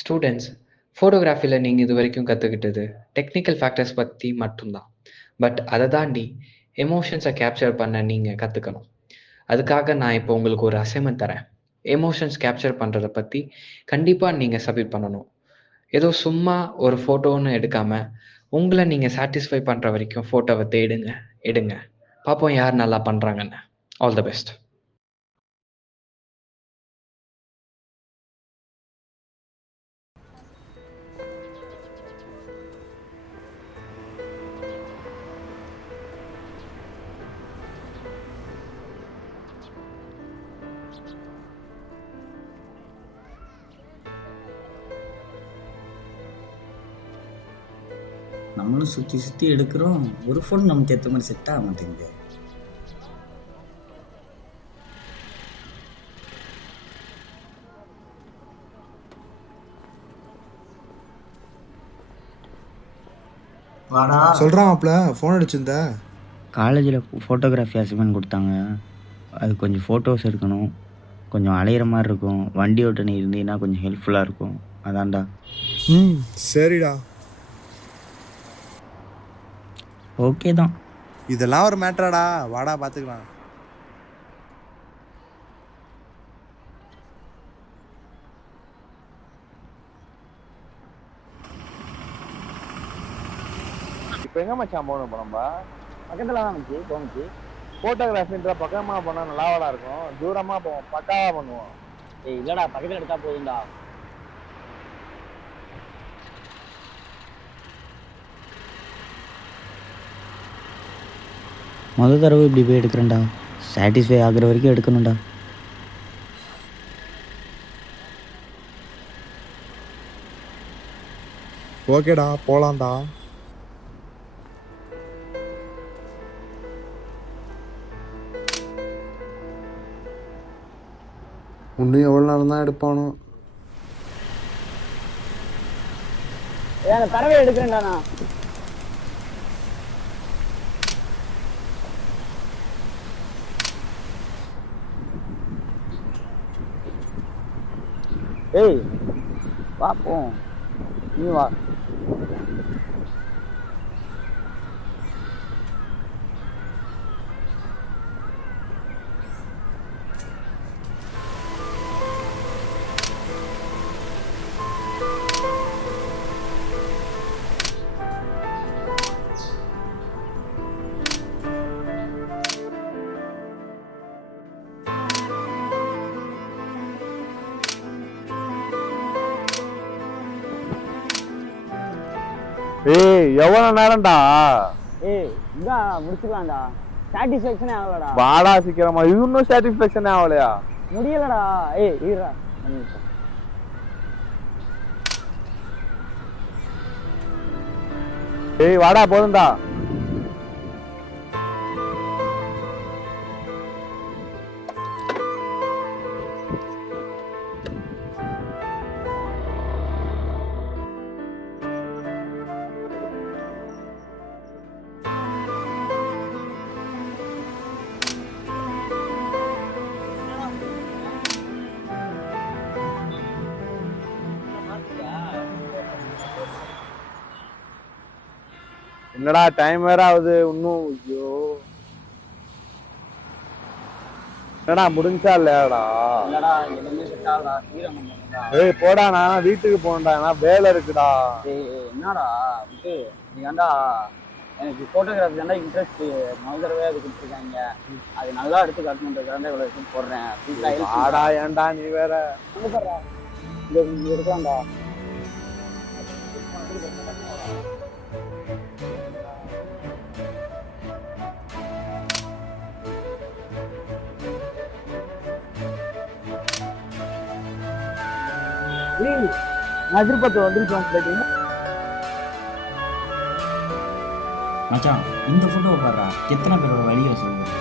Students, ஃபோட்டோகிராஃபில நீங்க இதுவரைக்கும் கத்துக்கிட்டது டெக்னிக்கல் ஃபேக்டர்ஸ் பத்தி மட்டும் தான். பட் அத தாண்டி எமோஷன்ஸ கேப்சர் பண்ண நீங்க கத்துக்கணும். அதுக்காக நான் இப்போ உங்களுக்கு ஒரு அசைன்மென்ட் தரேன். எமோஷன்ஸ் கேப்சர் பண்றத பத்தி கண்டிப்பா நீங்க சப்மிட் பண்ணணும். ஏதோ சும்மா ஒரு ஃபோட்டோன்னு எடுக்காம, உங்கள நீங்க சாட்டிஸ்ஃபை பண்ற வரைக்கும் ஃபோட்டோவ தேடுங்க, எடுங்க. பாப்போம் யார் நல்லா பண்றாங்கன்னு. All the best. நம்மளும் சுற்றி சுற்றி எடுக்கிறோம், ஒரு ஃபோன் நமக்கு ஏற்ற மாதிரி செட் ஆக மாட்டேங்குது. வாடா சொல்கிறான்ப்ல ஃபோன் அடிச்சிருந்த. காலேஜில் ஃபோட்டோகிராஃபி அசைன்மெண்ட் கொடுத்தாங்க. அது கொஞ்சம் ஃபோட்டோஸ் எடுக்கணும், கொஞ்சம் அலையிற மாதிரி இருக்கும். வண்டி ஓட்ட நீ இருந்தீங்கன்னா கொஞ்சம் ஹெல்ப்ஃபுல்லாக இருக்கும். அதான்டா. சரிடா, ஓகே தான். இதெல்லாம் ஒரு மேட்டராடா, வாடா பார்த்துக்கலாம். இப்போ எங்கே மச்சான் போகணும் நம்ம? பக்கத்தில் தான் மச்சி தோணுச்சு. ஃபோட்டோகிராஃபின்ற பக்கமாக போனால் நல்லாவடா இருக்கும். தூரமாக போவோம், பக்காவாக பண்ணுவோம். ஏய் இல்லடா, பக்கத்தில் எடுத்தா போதும்டா. முதல் தடவை இப்படி போய் எடுக்கிறேன்டா. சாட்டிஸ்ஃபை ஆகுற வரைக்கும் எடுக்கணும்டா. ஓகேடா, போகலாம்டா. இன்னும் எவ்வளோ நேரம் தான் எடுப்பானோ? அந்த தடவை எடுக்கிறேன்டா நான். ஏய் பார்ப்போம், நீ வா. ஏய் எவ்வளோ நேரம்டா? ஏய் இதான் முடிச்சிடலாம்டா. சாட்டிஸ்ஃபேக்ஷனே ஆகலடா. வாடா சீக்கிரமா. இது இன்னும் சாட்டிஸ்ஃபேக்ஷனே ஆகலையா? முடியலடா. ஏய் இருடா. ஏய் வாடா போதும்டா. என்னடா டைம் வேற ஆகுது இன்னும். ஐயோ என்னடா முடிஞ்சா இல்லையாடா? இல்லடா, எதுவுமே செட் ஆகலடா. சீக்கிரம் பண்ணுடா. ஏய் போடா, நான் வீட்டுக்கு போகணும்டா, ஏன்னா வேலை இருக்குடா. ஏய் என்னடா விட்டு, நீ ஏன்டா எனக்கு ஃபோட்டோகிராஃபி தான்டா இன்ட்ரெஸ்ட். முதல் தடவை அது கொடுத்துருக்காங்க, அது நல்லா எடுத்து காட்டணுன்றதுக்காக இவ்வளோ விஷயம் போடுறேன். ஆடா ஏன்டா நீ வேற. இங்க எடுக்கலாம்டா. நான் எதிர்பார்த்து வந்துருக்கேன். மச்சான், இந்த ஃபோட்டோவை பாடுறா, எத்தனை பேரோட வழியை சொல்லுங்க.